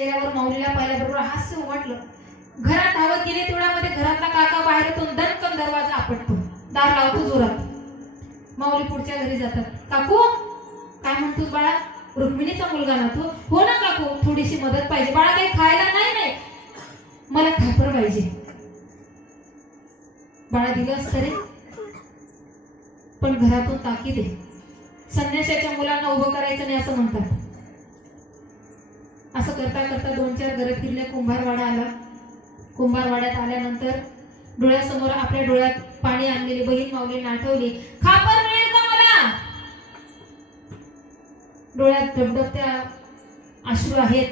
चेहऱ्यावर माऊलीला पाहिल्याबरोबर हास्य उमटलं. घरात धावत गेले तेवढ्यामध्ये घरातला काका बाहेर येतो दणकन दरवाजा आपटतो. दार लावतो जोरात. माऊली पुढच्या घरी जातात. काकू काय म्हणतोस बाळा? रुक्मिणीचा मुलगा ना तू हो ना काकू थोडीशी मदत पाहिजे. बाळा काही खायला नाही नाही. मला खापर पाहिजे. बाळा दिलं असतं रे. पण घरातून ताकी दे संन्याशाच्या मुलांना उभं करायचं नाही असं म्हणतात. असं करता करता दोन चार गरज फिरले कुंभारवाडा आला. कुंभारवाड्यात आल्यानंतर डोळ्यासमोर आपल्या डोळ्यात पाणी आणलेली बहीण माऊली नाठवली. खापर मिळेल का मला? डोळ्यात डबडबत्या अश्रू आहेत.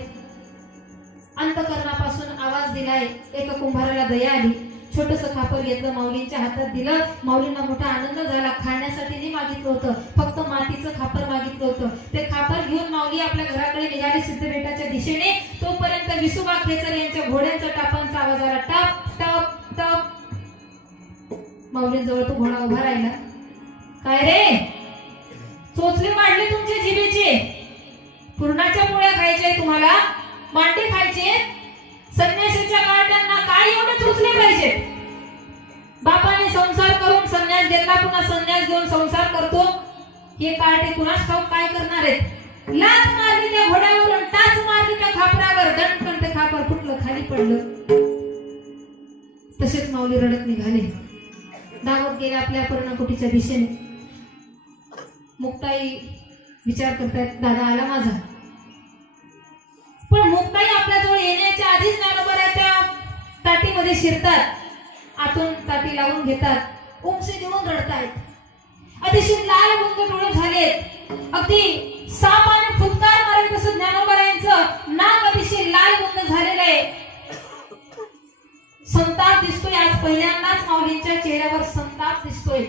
अंतकरणापासून आवाज दिलाय. एका कुंभाराला दया आली. छोटस खापर घेतलं माऊलींच्या हातात दिलं. माऊलींना मोठा आनंद झाला. खाण्यासाठी नाही मागितलं होतं. फक्त मातीचं खापर मागितलं होतं. ते खापर घेऊन माऊली आपल्या घराकडे निघाली सिद्धबेटाच्या दिशेने. तोपर्यंत विसुबा खेचर यांच्या घोड्यांचा टापांचा आवाज आला. टप टप टप. माऊलींजवळ तो घोडा उभा राहिला. काय रे? चोचले मांडले तुमच्या जिभेचे. पूर्णाच्या पोळ्या खायच्या तुम्हाला. मांडे खायचे संन्यासाच्या काळात त्यांना काय एवढे चोचले पाहिजे बापाने संसार करून संन्यास घेतला पुन्हा संन्यास घेऊन संसार करतो. हे कार्टे कुणास ठाऊक काय करणार आहेत? लाच मारली त्या घोड्यावरून टाच मारली त्या खापरावर. दणकन ते खापर फुटलं खाली पडलं. तसेच माऊली रडत निघाले. धावत गेल्या आपल्या पर्णकुटीच्या दिशेने. मुक्ताई विचार करतायत दादा आला माझा. पण मुक्ताई आपल्याजवळ येण्याच्या आधीच ज्ञानोबराच्या ताटीमध्ये शिरतात. आतून ताटी लावून घेतात. उमसे देऊन रडतायत. अतिशय लाल बुंद डोळे झालेत. अगदी सापाने फुटकार मारेल तसं ज्ञानोबरायांचं नाक अतिशय लाल बुंद झालेलं आहे. संताप दिसतोय आज पहिल्यांदाच माऊलींच्या चेहऱ्यावर संताप दिसतोय.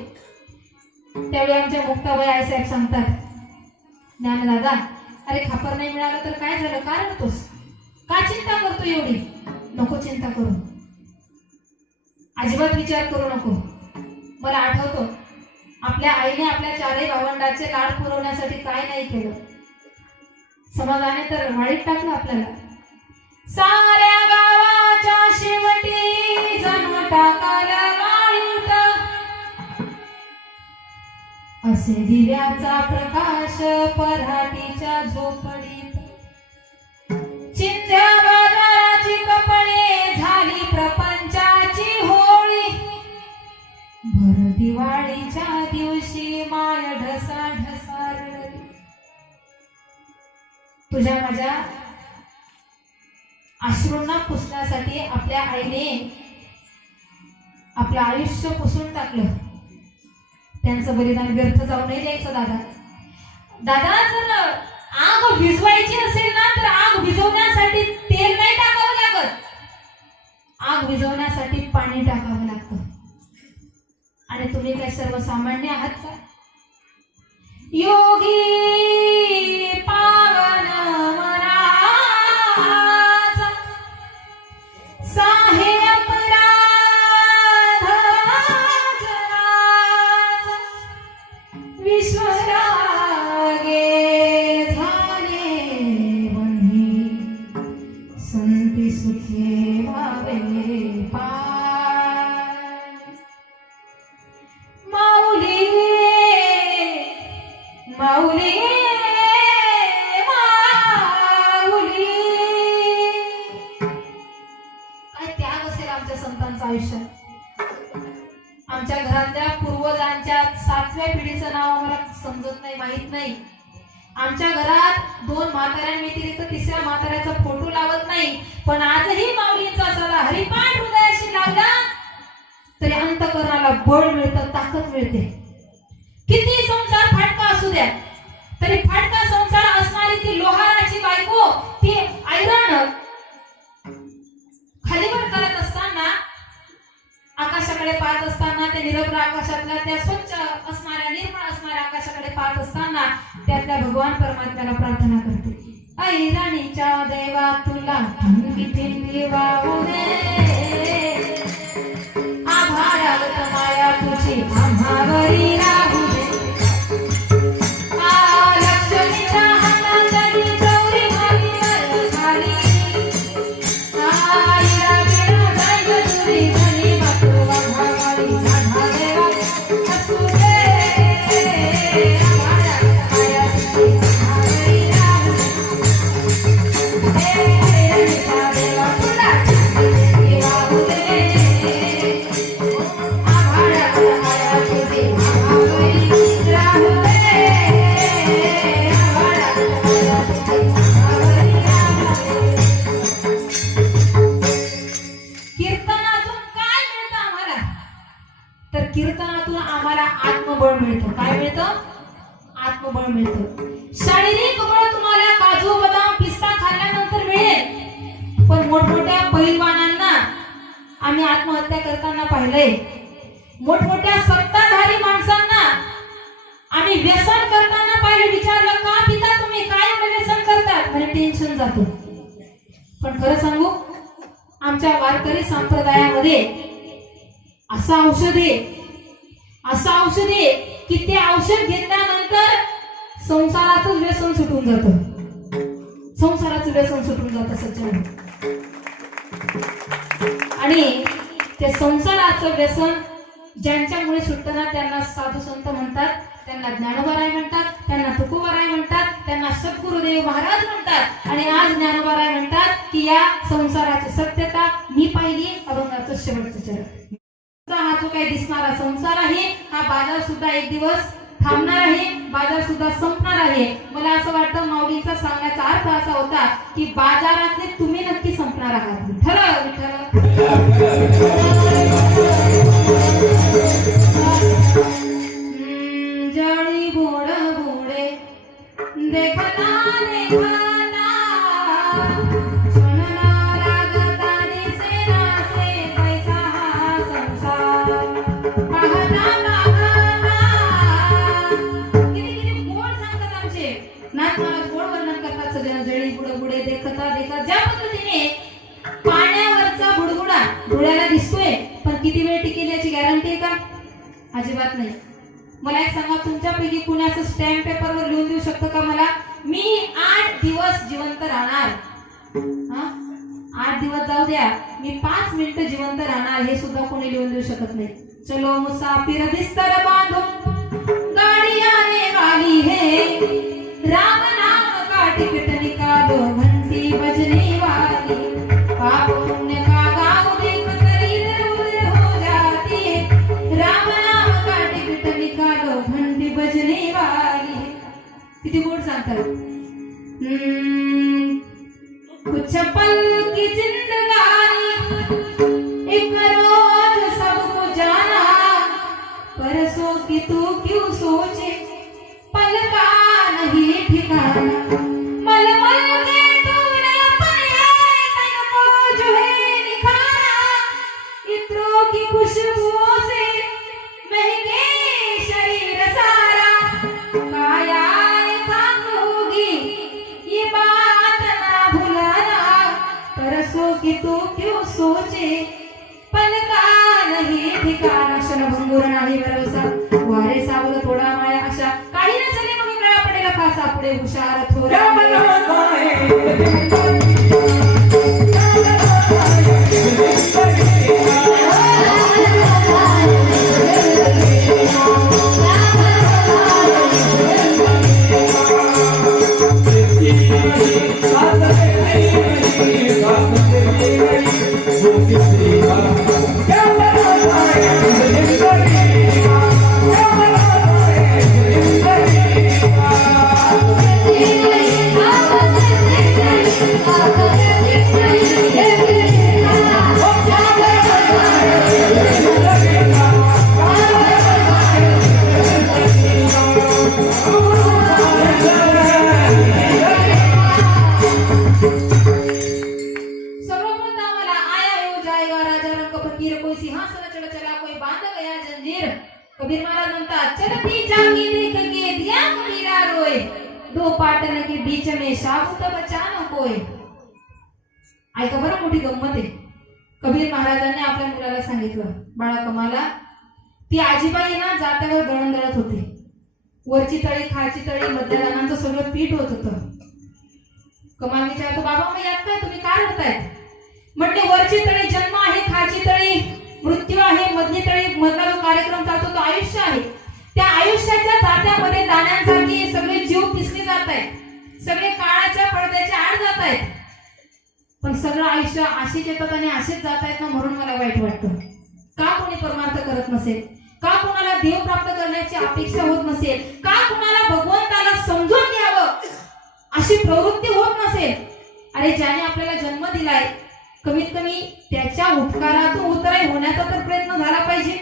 त्यावेळी आमच्या मुक्ताबाई आईसाहेब सांगतात ज्ञान दादा अरे खापर नाही मिळालं तर काय झालं? का रडतोस? का चिंता करतो एवढी? नको चिंता करू. अजिबात विचार करू नको. मला आठवतो आपल्या आईने आपल्या चारही भावंडाचे लाड पुरवण्यासाठी काय नाही केलं. समाजाने तर वाळीत टाकलं आपल्याला. साऱ्या गावाच्या शेवटी जणू टाकाला असे दिव्याचा प्रकाश पराठीच्या झोपडीत. चिंध्या भर दिवाळीच्या दिवशी माय ढसा ढसा रडली तुझ्या माझ्या अश्रूंना पुसण्यासाठी आपल्या आईने आपलं आयुष्य पुसून टाकलं. त्यांचं बलिदान व्यर्थ जाऊ नाही द्यायचं दादा. दादा जर आग भिजवायची असेल ना तर आग भिजवण्यासाठी तेल नाही टाकावं लागत. आग भिजवण्यासाठी पाणी टाकावं लागतं. आणि तुम्ही काय सर्वसामान्य आहात का? योगी पा माऊलींचा सदा हरिपाठ हृदयाशी लागला तरी अंतकरणाला बळ मिळतं ताकद मिळते. किती संसार फाटका असू द्या तरी फाटका संसार असणारी ती लोहाराची बायको ती ऐरण खालीवर करत असताना आकाशाकडे पाहत असताना त्या निरभ्र आकाशातल्या त्या स्वच्छ असणाऱ्या निर्मळ असणाऱ्या आकाशाकडे पाहत असताना त्यातल्या भगवान परमात्म्याला प्रार्थना करते ऐरणीच्या देवा तुला थंडी थंडी वाहू दे वाढलंय मोठमोठ्या सत्ताधारी माणसांना आम्ही व्यसन करताना पाहिलं विचारलं का पिता तुम्ही? काय व्यसन करतात? म्हणजे टेन्शन जातो. पण खरं सांगू आमच्या वारकरी संप्रदायामध्ये असं औषध आहे. असं औषध आहे की ते औषध घेतल्यानंतर संसाराचं व्यसन सुटून जातं. संसाराचं व्यसन सुटून जातं सज्जन आणि ते संसाराचं व्यसन ज्यांच्यामुळे सुटताना त्यांना साधू संत म्हणतात त्यांना ज्ञानोबाराय म्हणतात त्यांना तुकोबाराय म्हणतात त्यांना सद्गुरुदेव महाराज म्हणतात. आणि आज ज्ञानोबाराय म्हणतात की या संसाराची सत्यता मी पाहिली अभंगाचं शेवटचं चरण. हा जो काही दिसणारा संसार आहे हा बाजार सुद्धा एक दिवस थांबणार आहे. बाजार सुद्धा संपणार आहे. मला असं वाटतं माऊलींचा सांगण्याचा अर्थ असा होता की बाजारातले तुम्ही नक्की संपणार आहात. ठरव ठरव जळी बोड बोडे. देखना. असं स्टॅम्प पेपरवर नाही ठिकाणा क्षणभंगुर नाही भरवसा वारे सावलं थोडा माया अशा काही न चले मग गळा पडेला पुढे हुशार थोर. कमाल विचारतो बाबा मग यात काय तुम्ही काय होताय म्हटले वरची तळी जन्म आहे खालची तळी मृत्यू आहे मधली तळी मधला जो कार्यक्रम चालतो तो आयुष्य आहे. त्या आयुष्याच्या जात्यामध्ये दाण्यांसारखी सगळे जीव पिसले जात आहेत सगळे काळाच्या पडद्याच्या आड जात आहेत पण सगळं आयुष्य असेच येतात आणि असेच जात आहेत ना म्हणून मला वाईट वाटतं. का कोणी परमार्थ करत नसेल? का कोणाला देव प्राप्त करण्याची अपेक्षा होत नसेल? का कोणाला भगवंताला समजून घ्यावं? अशी प्रवृत्ती होत नसेल. अरे ज्याने आपल्याला जन्म दिलाय कमीत कमी त्याच्या उपकारातून उतराय होण्याचा तर प्रयत्न झाला पाहिजे.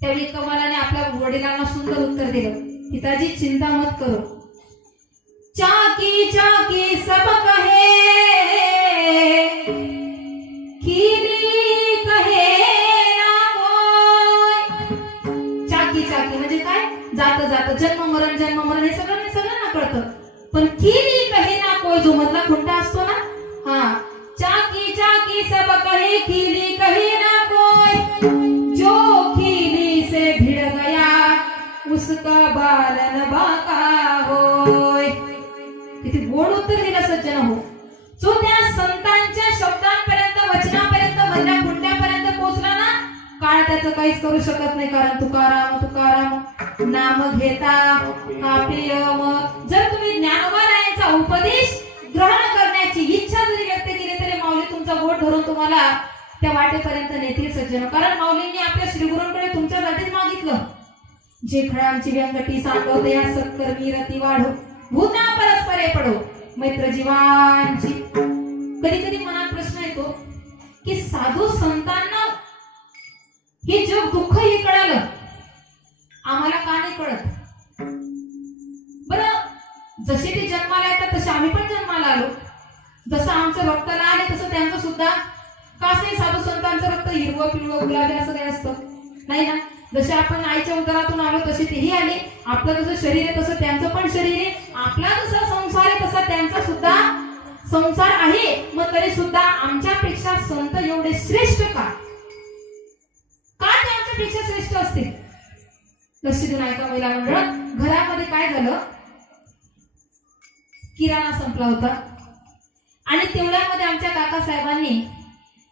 त्यावेळी कमालाने आपल्या वडिलांना सुंदर उत्तर दिलं. पिताजी चिंता मत करू. पण थी मी कहे ना कोई जो मधला खुंटा असतो ना? हा. चाकी चाकी सब कहे खीली कहे ना कोई. जो खीली से भिड़ गया उसका बालन बाका होय. किती गोड उत्तर दिलं सज्जन हो. जो त्या संतांच्या शब्दांपर्यंत वचनापर्यंत मधल्या खुंट्यापर्यंत पोहोचला ना काळ त्याचं काहीच करू शकत नाही कारण तुकाराम तुकाराम नाम घेता कापिय तुम्हाला त्या वाटेपर्यंत नेतील सज्जन. कारण माऊलींनी आपल्या श्रीगुरूंकडे तुमच्यासाठीच मागितलं. जे खळांची व्यंगटी सांगवते या सत्कर्मी रती वाढो. भूता परस्परे पडो. मैत्र जीवांची. कधी कधी मनात प्रश्न येतो की साधू संतांना हे जग दुःख हे कळालं. आम्हाला का नाही कळत? बर जसे ते जन्माला येतात तसे आम्ही पण जन्माला आलो. जसं आमचं रक्ताला आले तसं त्यांचं सुद्धा कासे साधू संतांचं रक्त हिरवं पिवळं गुलाबी असं काही असतं? नाही ना? जसे आपण आईच्या उदरातून आलो तसे तेही आले. आपलं जसं शरीर आहे तसं त्यांचं पण शरीर आहे. आपला जसा संसार आहे तसा त्यांचा सुद्धा संसार आहे. मग तरी सुद्धा आमच्यापेक्षा संत एवढे श्रेष्ठ का? का ते आमच्यापेक्षा श्रेष्ठ असतील? लक्ष देऊन ऐका महिला मंडळ घरामध्ये काय झालं? किराणा संपला होता. आणि तेवढ्यामध्ये आमच्या काका साहेबांनी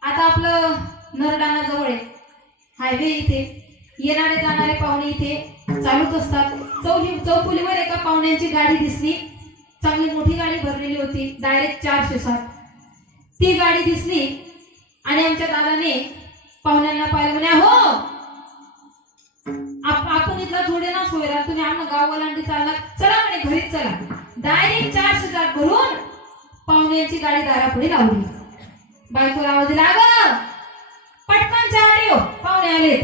आता आपलं नरडाणा जवळ आहे. हायवे इथे येणारे जाणारे पाहुणे इथे चालूच असतात. चौली चौफुलीवर एका पाहुण्यांची गाडी दिसली. चांगली मोठी गाडी भरलेली होती डायरेक्ट चारशे सात ती गाडी दिसली आणि आमच्या दादाने पाहुण्यांना पाहिलं म्हणे हो आप- आपण इथला थोडे ना सोयरा तुम्ही आम्हाला गाव चालणार. चला म्हणे घरीच चला. डायरेक्ट चारशे सात भरून पाहुण्यांची गाडी दारापुढे लावली. बायकोला आवाज दिला अगं पटकन चहा ठेव पाहुणे आलेत.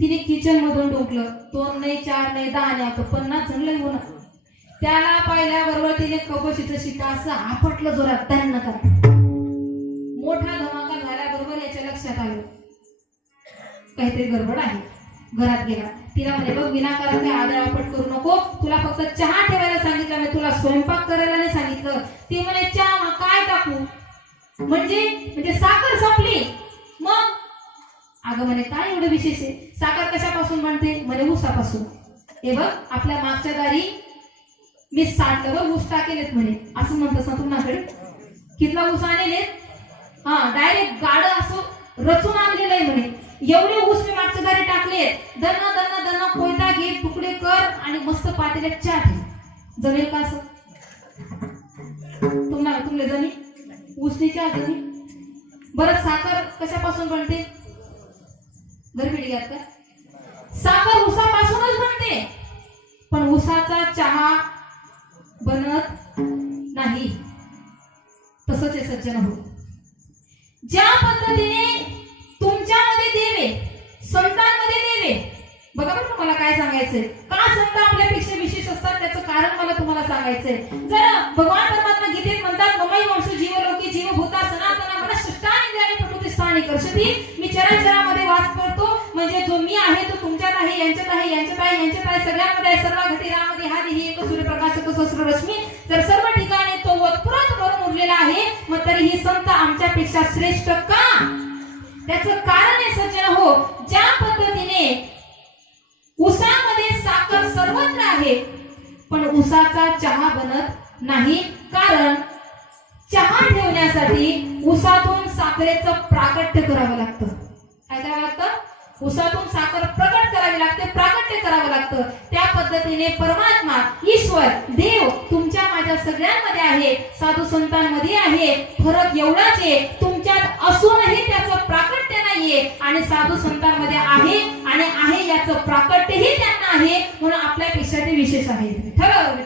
तिने किचन मधून डोकलं दोन नाही चार नाही दहा नाही आता पन्नास जण लय होणार त्याला पाहिल्याबरोबर तिने कपशीचं शिका असं आपटलं जोरात त्यांना का मोठा धमाका झाल्याबरोबर याच्या लक्षात आलं. काहीतरी गडबड आहे. घरात गेला. तिला म्हणे बघ विनाकारण काही आदळापट करू नको. तुला फक्त चहा ठेवायला सांगितलं मी तुला स्वयंपाक करायला नाही सांगितलं. ती म्हणे चहा काय टाकू? म्हणजे म्हणजे साखर संपली. मग? अगं म्हणे काय एवढं विशेष आहे? साखर कशापासून बनते? म्हणे ऊसापासून. हे बघ आपल्या मागच्या दारी मी साठलं बघ ऊस टाकेलेत म्हणे. असं म्हणतस ना तुम्हाकडे कितला ऊस आणलेत? हा डायरेक्ट गाड असं रचून आणलेलं आहे म्हणे. एवढे ऊस मी मागच्या दारी टाकले दन्ना दन्ना दन्ना कोयता घे तुकडे कर आणि मस्त पातेल्यात चहा ठेव. जमेल का असं? तुम्हाला तुमले जमी उसणीच्या आधी बरं साखर कशापासून बनते? गरबिडी घ्यात का? साखर उसापासूनच बनते. पण उसाचा चहा बनत नाही. तसंच आहे सज्जन हो ज्या पद्धतीने तुमच्यामध्ये देवे संतांमध्ये देवे बघा बरं तुम्हाला काय सांगायचंय. का संत आपल्यापेक्षा विशेष असतात? त्याचं कारण मला तुम्हाला सांगायचंय. जर भगवान परमात्मा गीतेत म्हणतात ममई वंश जीव लोकी जीव भूता सनातना मला सृष्टाने प्रकृती स्थानी कर्षती मी चराचरामध्ये वास करतो. म्हणजे जो मी आहे तो तुमच्यात आहे यांच्यात आहे यांच्यात आहे यांच्यात आहे. सगळ्यांमध्ये आहे सर्व घटी रामध्ये हा ही एक सूर्यप्रकाश एक सहस्र रश्मी. जर सर्व ठिकाणी तो वत्पुरात भरून उरलेला आहे. मग तरी ही संत आमच्यापेक्षा श्रेष्ठ का? त्याचं कारण आहे सज्जन हो ज्या पद्धतीने उसामध्ये साखर सर्वत्र आहे. पण उसाचा चहा बनत नाही. कारण चहा ठेवण्यासाठी उसातून साखरेचं प्राकट्य करावं लागतं. काय करावं लागतं? उसातून साखर प्रकट करावी लागते प्राकट्य करावं लागतं. त्या पद्धतीने परमात्मा ईश्वर देव तुमच्या माझ्या सगळ्यांमध्ये आहे साधू संतांमध्ये आहे. फरक एवढाच आहे तुमच्यात असूनही त्याचं प्राकट्य नाहीये आणि साधू संतांमध्ये आहे आणि आहे याचं प्राकट्यही त्यांना आहे म्हणून आपल्यापेक्षा ते विशेष आहे ठरव.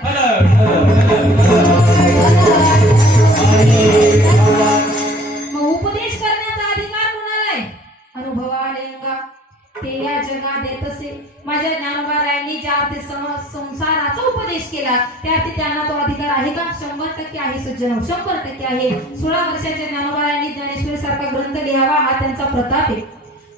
ते या जगात येत असे माझ्या ज्ञानोबारायांनी ज्या ते संसाराचा उपदेश केला त्या त्यांना तो अधिकार आहे का? शंभर टक्के आहे सज्जन हो. शंभर टक्के आहे. सोळा वर्षाच्या ज्ञानोबारायांनी ज्ञानेश्वरी सारखा ग्रंथ लिहावा हा त्यांचा प्रताप आहे.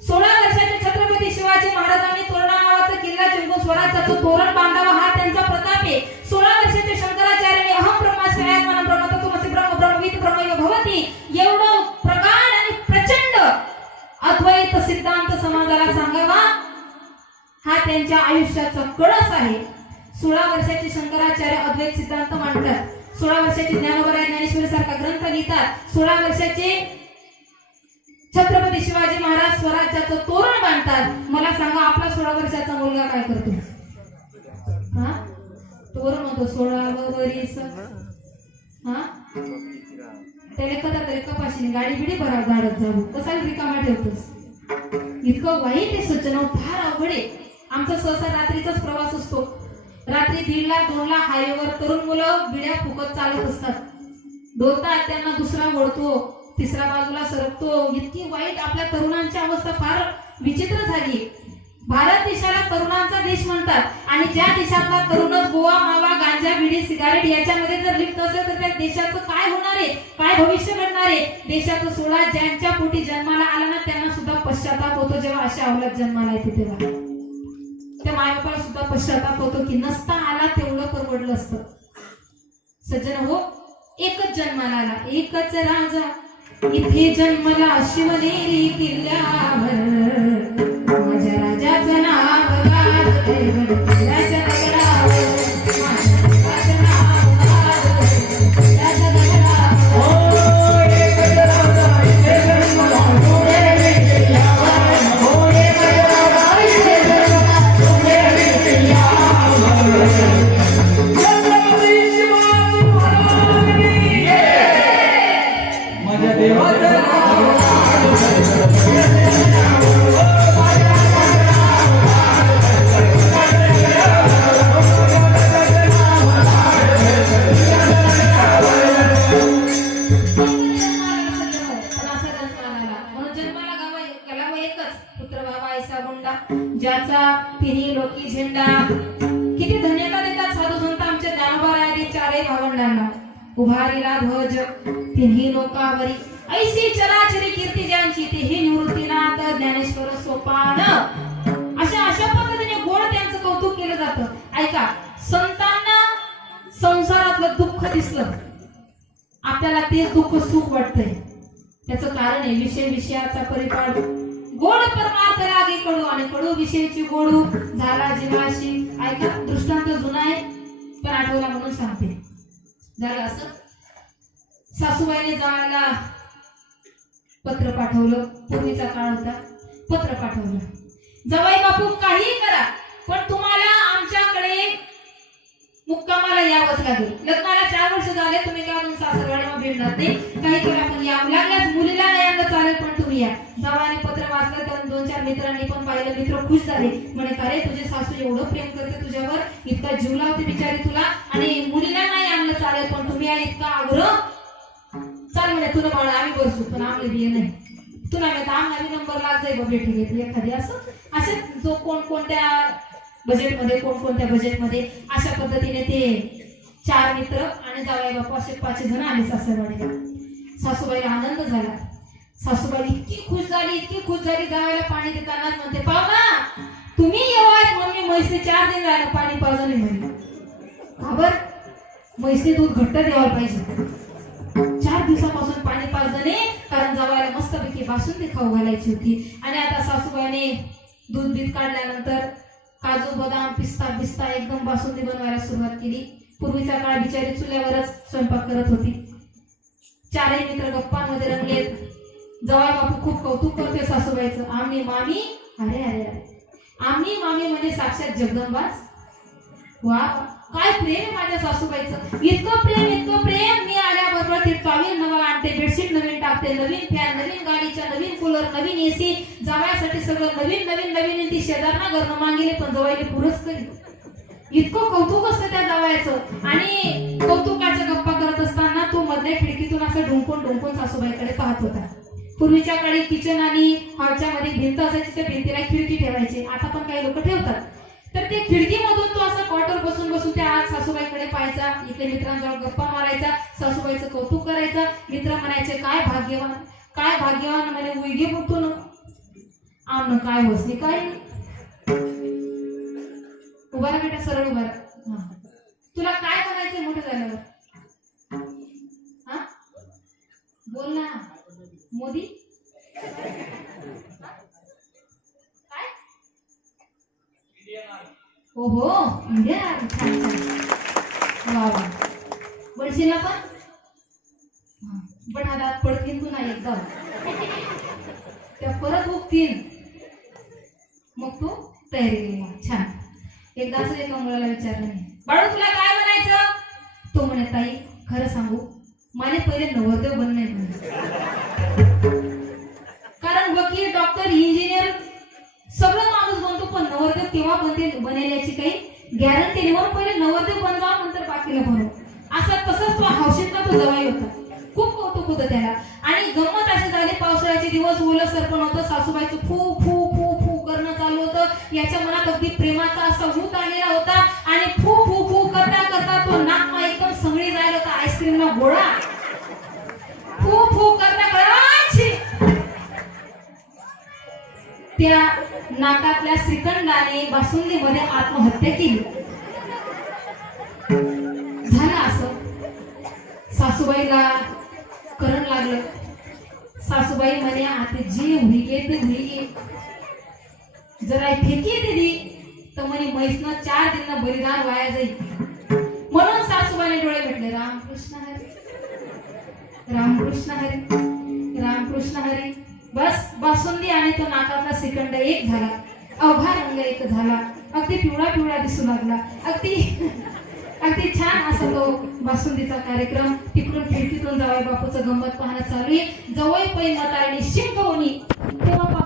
सोळा वर्षाच्या छत्रपती शिवाजी महाराजांनी तोरणा नावाचा किल्ला जिंकून स्वराज्याचं तोरण बांधावा हा त्यांचा प्रताप आहे. सोळा वर्षाच्या शंकराचार्यांनी अहम ब्रह्मास्मयात्मन ब्रह्म तत्वमसी ब्रह्म ब्रह्मवित ब्रह्मयोग भवती. एवढं प्रगाढ सिद्धांत समाजाला सांगावा. हा त्यांच्या आयुष्याचा कळस आहे. सोळा वर्षाचे शंकराचार्य अद्वैत सिद्धांत मांडतात. सोळा वर्षाचे ज्ञानोबराय ज्ञानेश्वरी सारखा ग्रंथ लिहितात. सोळा वर्षाचे छत्रपती शिवाजी महाराज स्वराज्याचं तोरण बांधतात. मला सांगा आपला सोळा वर्षाचा मुलगा काय करतो? हा? तोरण होतो सोळा वरीस हा? त्याने कदा तरी कपाशीने गाडी बिडी भरा गाडत जाऊ. कसा रिकामा ठेवतोस. इतकं वाईट आहे सज्जन फार अवघड आहे. आमचा सहसा रात्रीचाच प्रवास असतो. रात्री दीडला दोनला हायवेवर तरुण मुलं बिड्या फुकत चालत असतात. दोन तास त्यांना दुसरा ओढतो तिसऱ्या बाजूला सरकतो. इतकी वाईट आपल्या तरुणांची अवस्था फार विचित्र झाली. भारत देशाला तरुणांचा देश म्हणतात. आणि ज्या देशातला तरुणच गोवा मावा गांजा बिडी सिगारेट याच्यामध्ये जर लिप्त असेल तर त्या देशाचं काय होणार आहे? काय भविष्य घडणार आहे? देशाचं सोळा ज्यांच्या पोटी जन्माला आला ना त्यांना सुद्धा पश्चाताप होतो. जेव्हा अशा अवलत जन्माला येते तेव्हा. त्या मायबापाला सुद्धा पश्चाताप होतो की नसता आला तेवढं परवडलं असतं. सज्जन हो एकच जन्माला आला. एकच राजा. इथे जन्मला शिवनेरी किल्ल्यावर. परिपाडू. गोड परमार्थ लागे कडू आणि कडू विषयीची गोडू. झाला जीवाशी ऐका दृष्टांत जुना आहे पण आठवला म्हणून सांगते. झालं असं. सासूबाईने जायला पत्र पाठवलं. पूर्वीचा काळ होता. पत्र पाठवलं. जवाई बापू काही करा पण तुम्हाला आमच्याकडे मुक्कामाला यावंच लागेल लग्नाला चार वर्ष झाले तुम्ही का अजून सासरवाडीમાં भेटणार नाही? काही करा पण या लागल्यास मुलीला नाही आणलं चालेल पण तुम्ही या. जवाने पत्र वाचलं तर दोन चार मित्रांनी पण पाहिलं मित्र खुश झाले. म्हणे अरे तुझे सासू एवढं प्रेम करते तुझ्यावर? इतका जीव लावते बिचारी तुला आणि मुलीला नाही आणलं चालेल पण तुम्ही या इतका आग्रह. चाल म्हणे तुला बाळा आम्ही बसू पण आमले बिये नाही. तुला माहिती आम्हाला नंबर लाग जाईल बा भेटी घेतली एखादी असं? असे जो कोण कोणत्या बजेटमध्ये कोणकोणत्या बजेटमध्ये अशा पद्धतीने ते चार मित्र आणि जावई बापू असे पाच जण आले सासरवाडीला. सासूबाईला आनंद झाला. सासूबाई इतकी खुश झाली इतकी खुश झाली जावायला पाणी देतानाच म्हणते पाहुणा तुम्ही येवाय म्हणून मी म्हैसने चार दिन राहिला पाणी पाहिजे नाही. म्हणे खबर म्हैसने दूध घट्ट द्यायला पाहिजे. चार दिवसापासून पाणी पाजलं नाही कारण जावायला मस्तपैकी बासुंदी खाऊ घालायची होती. आणि आता सासूबाईने दूध बीत काढल्यानंतर काजू बदाम पिस्ता बिस्ता एकदम बासुंदी बनवायला सुरुवात केली. पूर्वीचा काळ बिचारी चुल्यावरच स्वयंपाक करत होती. चारही मित्र गप्पांमध्ये रंगलेत जवळ बापू खूप कौतुक करते सासूबाईचं. आम्ही मामी अरे अरे अरे. आम्ही मामी म्हणजे साक्षात जगदंबाच. वा काय प्रेम माझ्या सासूबाईचं? इतकं प्रेम इतकं प्रेम. मी आल्याबरोबर ते टॉवेल नवं आणते बेडशीट नवीन टाकते नवीन फॅन नवीन गाडीच्या नवीन कूलर नवीन एसी जावायसाठी सगळं नवीन नवीन नवीन. ती शेजारना घरनं मागिले पण जवाईने पुरच करी. इतकं कौतुक असतं त्या जावायचं. आणि कौतुकाच्या गप्पा करत असताना तो मधल्या खिडकीतून असं ढुंकून ढुंकून सासूबाईकडे पाहत होता. पूर्वीच्या काळी किचन आणि हॉलच्या मध्ये भिंत असायची त्या भिंतीला खिडकी ठेवायची. आता पण काही लोक ठेवतात. तर ते खिडकीमधून तो असा क्वार्टर बसून बसून त्या आज सासूबाईकडे पाहायचा इकडे मित्रांजवळ गप्पा मारायचा सासूबाईचं कौतुक करायचं. मित्र म्हणायचे काय भाग्यवान काय भाग्यवान म्हणे उलगी फुटतो ना आमनं काय होसनी काय नाही. उभा रा बेटा सरळ उभा हा. तुला काय म्हणायचं मोठं झाल्यावर? हा. बोल ना मोदी. हो इंडियन आर्मी. छान छान. वा वा. बडशीला पण? हा, पण हा दात पडतील तू नाही एकदम. त्या परत उगतील. मग तू तयारी मग छान. एकदा असं एका मुलाला विचारलं नाही बाळू तुला काय म्हणायचं? तो म्हणे ताई खरं सांगू मला पहिले नवरदेव बन नाही म्हणे कारण वकील डॉक्टर इंजिनियर पण नवरदेव केव्हा बनते बनेल याची काही गॅरंटी नाही. म्हणून पहिले नव्वद पंधरा नंतर बाकीला भरू असा तसंच तो हौशीतला तो जवाई होता. खूप कौतुक होतं त्याला. आणि गंमत असे झाले पावसाळ्याचे दिवस ओलं सरपण होतं सासूबाईचं फू फू फू फू करणं चालू होतं. याच्या मनात अगदी प्रेमाचा असा भूत आलेला होता. आणि फू फू फू करता करता तो नाक एकदम सगळी जायला होता. आईस्क्रीमला गोळा. फू फू करता करा त्या नाकातल्या श्रीखंडाने बासुंदीमध्ये आत्महत्या केली. झालं असं. सासूबाईला करण लागलं. सासूबाई म्हणे आता जी हुईगे ते हुईगे जरा फेकी दिली तर म्हणे म्हैसनं चार दिन बलिदान वाया जाईल म्हणून सासूबाईने डोळे भेटले रामकृष्ण हरी. रामकृष्ण हरी. रामकृष्ण हरे. बस बासुंदी आणि तो नाकातला श्रीखंड एक झाला. अवघा रंग एक झाला. अगदी पिवळा पिवळा दिसू लागला. अगदी अगदी छान असा तो बासुंदीचा कार्यक्रम तिकडून खिडकीतून जावई बापूचं गंमत पाहणं चालू आहे. जवळ पै मतारणी होणी तेव्हा